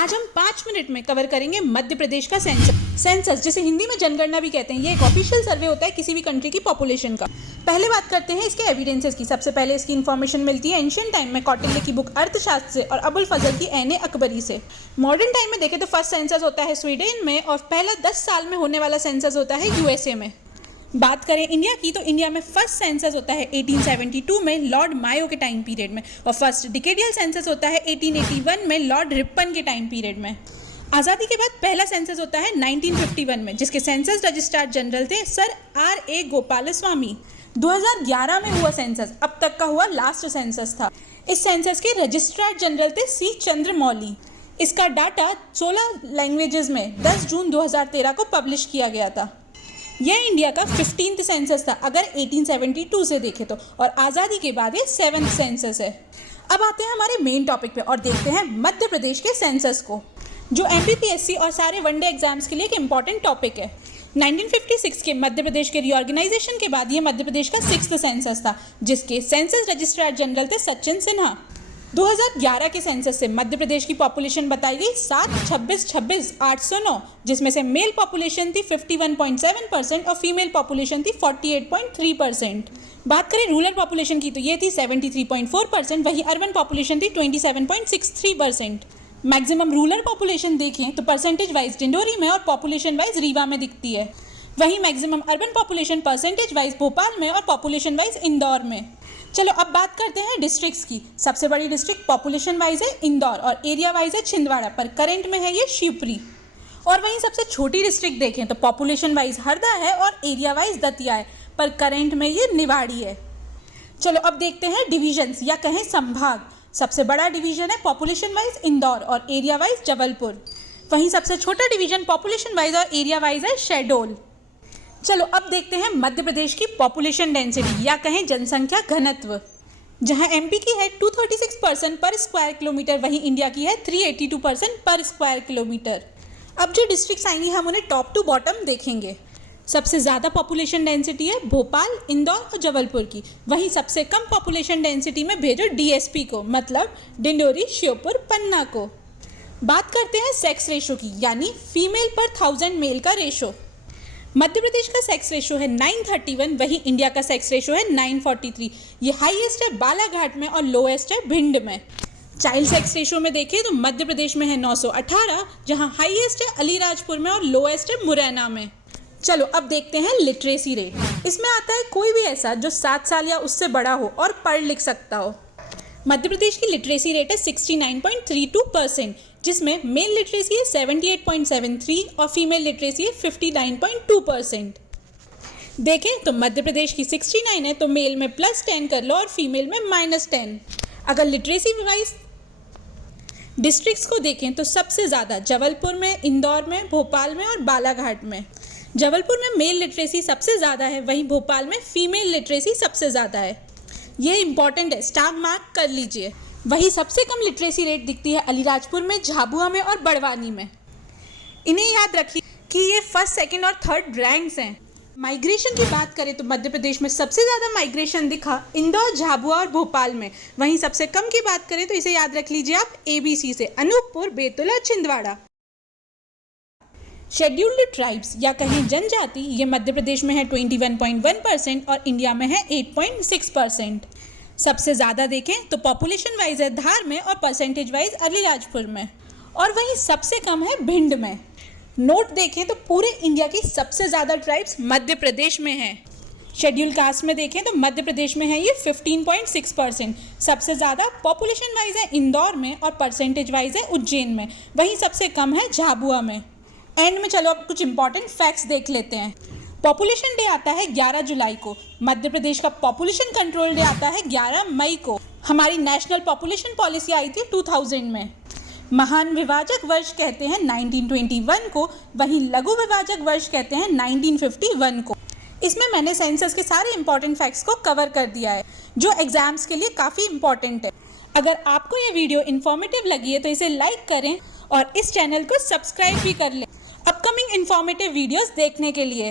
आज हम 5 मिनट में कवर करेंगे मध्य प्रदेश का सेंसस जिसे हिंदी में जनगणना भी कहते हैं। ये एक ऑफिशियल सर्वे होता है किसी भी कंट्री की पॉपुलेशन का। पहले बात करते हैं इसके एविडेंसेस की। सबसे पहले इसकी इन्फॉर्मेशन मिलती है एंशियंट टाइम में कौटिल्य की बुक अर्थशास्त्र से और अबुल फजल की ऐन अकबरी से। मॉडर्न टाइम में देखें तो फर्स्ट सेंसस होता है स्वीडन में और पहला 10 साल में होने वाला सेंसस होता है यूएसए में। बात करें इंडिया की तो इंडिया में फर्स्ट सेंसस होता है 1872 में लॉर्ड मायो के टाइम पीरियड में और फर्स्ट डिकेडियल सेंसस होता है 1881 में लॉर्ड रिपन के टाइम पीरियड में। आज़ादी के बाद पहला सेंसस होता है 1951 में जिसके सेंसस रजिस्ट्रार जनरल थे सर R.A. गोपालस्वामी। 2011 में हुआ सेंसस अब तक का हुआ लास्ट सेंसस था। इस सेंसस के रजिस्ट्रार जनरल थे C. चंद्रमौली। इसका डाटा 16 लैंग्वेजेस में 10 जून 2013 को पब्लिश किया गया था। यह इंडिया का 15th सेंसस था अगर 1872 से देखें तो, और आज़ादी के बाद ये 7th सेंसस है। अब आते हैं हमारे मेन टॉपिक पे और देखते हैं मध्य प्रदेश के सेंसस को, जो MPPSC और सारे वनडे एग्जाम्स के लिए एक इम्पॉर्टेंट टॉपिक है। 1956 के मध्य प्रदेश के रीऑर्गेनाइजेशन के बाद ये मध्य प्रदेश का 6th सेंसस था जिसके सेंसस रजिस्ट्रार जनरल थे सचिन सिन्हा। 2011 के सेंसस से मध्य प्रदेश की पॉपुलेशन बताई गई 7,26,26,809 जिसमें से मेल पॉपुलेशन थी 51.7% और फीमेल पॉपुलेशन थी 48.3%। बात करें रूरल पॉपुलेशन की तो ये थी 73.4%, वहीं अर्बन पॉपुलेशन थी 27.63%। मैक्सिमम रूरल पॉपुलेशन देखें तो परसेंटेज वाइज डिंडोरी में और पॉपुलेशन वाइज रीवा में दिखती है। वहीं maximum urban population percentage wise Bhopal में और पॉपुलेशन वाइज इंदौर में। चलो अब बात करते हैं डिस्ट्रिक्ट्स की। सबसे बड़ी डिस्ट्रिक्ट पॉपुलेशन वाइज है इंदौर और एरिया वाइज है छिंदवाड़ा, पर करंट में है ये शिवपुरी। और वहीं सबसे छोटी डिस्ट्रिक्ट देखें तो पॉपुलेशन वाइज हरदा है और एरिया वाइज दतिया है, पर करंट में ये निवाड़ी है। चलो अब देखते हैं डिविजन्स या कहें संभाग। सबसे बड़ा डिवीजन है पॉपुलेशन वाइज इंदौर और एरिया वाइज जबलपुर। वहीं सबसे छोटा डिवीजन पॉपुलेशन वाइज और एरिया वाइज है शहडोल। चलो अब देखते हैं मध्य प्रदेश की पॉपुलेशन डेंसिटी या कहें जनसंख्या घनत्व। जहां एमपी की है 236% पर स्क्वायर किलोमीटर, वहीं इंडिया की है 382% पर स्क्वायर किलोमीटर। अब जो डिस्ट्रिक्ट्स आएंगी हम उन्हें टॉप टू बॉटम देखेंगे। सबसे ज़्यादा पॉपुलेशन डेंसिटी है भोपाल, इंदौर और जबलपुर की। वहीं सबसे कम पॉपुलेशन डेंसिटी में भेजो DSP को, मतलब डिंडोरी, श्योपुर, पन्ना को। बात करते हैं सेक्स रेशो की, यानी फीमेल पर 1000 मेल का रेशो। मध्य प्रदेश का सेक्स रेशो है 931, वहीं इंडिया का सेक्स रेशो है 943। ये हाईएस्ट है बालाघाट में और लोएस्ट है भिंड में। चाइल्ड सेक्स रेशो में देखें तो मध्य प्रदेश में है 918, जहां हाईएस्ट है अलीराजपुर में और लोएस्ट है मुरैना में। चलो अब देखते हैं लिटरेसी रेट। इसमें आता है कोई भी ऐसा जो 7 साल या उससे बड़ा हो और पढ़ लिख सकता हो। मध्य प्रदेश की लिटरेसी रेट है 69.32%, जिसमें मेल लिटरेसी है 78.73 और फीमेल लिटरेसी है 59.2%। देखें तो मध्य प्रदेश की 69 है तो मेल में +10 कर लो और फीमेल में -10। अगर लिटरेसी वाइज डिस्ट्रिक्ट्स को देखें तो सबसे ज़्यादा जबलपुर में, इंदौर में, भोपाल में और बालाघाट में। जबलपुर में मेल लिटरेसी सबसे ज़्यादा है, वहीं भोपाल में फीमेल लिटरेसी सबसे ज़्यादा है। ये इंपॉर्टेंट है, स्टार मार्क कर लीजिए। वहीं सबसे कम लिटरेसी रेट दिखती है अलीराजपुर में, झाबुआ में और बड़वानी में। इन्हें याद रखिए कि ये फर्स्ट, सेकंड और थर्ड रैंक्स हैं। माइग्रेशन की बात करें तो मध्य प्रदेश में सबसे ज़्यादा माइग्रेशन दिखा इंदौर, झाबुआ और भोपाल में। वहीं सबसे कम की बात करें तो इसे याद रख लीजिए आप ABC से, अनूपपुर, बैतूल और छिंदवाड़ा। शेड्यूल्ड ट्राइब्स या कहें जनजाति, ये मध्य प्रदेश में है 21.1% और इंडिया में है 8.6%। सबसे ज़्यादा देखें तो पॉपुलेशन वाइज है धार में और परसेंटेज वाइज अलीराजपुर में, और वहीं सबसे कम है भिंड में। नोट देखें तो पूरे इंडिया की सबसे ज़्यादा ट्राइब्स मध्य प्रदेश में हैं। शेड्यूल कास्ट में देखें तो मध्य प्रदेश में है ये 15.6%। सबसे ज़्यादा पॉपुलेशन वाइज है इंदौर में और परसेंटेज वाइज है उज्जैन में, वहीं सबसे कम है झाबुआ में। एंड में चलो अब कुछ इंपॉर्टेंट फैक्ट्स देख लेते हैं। पॉपुलेशन डे आता है 11 जुलाई को। मध्य प्रदेश का पॉपुलेशन कंट्रोल डे आता है 11 मई को। हमारी नेशनल पॉपुलेशन पॉलिसी आई थी 2000 में। महान विभाजक वर्ष कहते हैं 1921 को, वहीं लघु विभाजक वर्ष कहते हैं 1951 को। इसमें मैंने सेंसस के सारे इंपॉर्टेंट फैक्ट्स को कवर कर दिया है जो एग्जाम्स के लिए काफ़ी इंपॉर्टेंट है। अगर आपको ये वीडियो इन्फॉर्मेटिव लगी है तो इसे लाइक करें और इस चैनल को सब्सक्राइब भी कर लें अपकमिंग इन्फॉर्मेटिव वीडियोस देखने के लिए।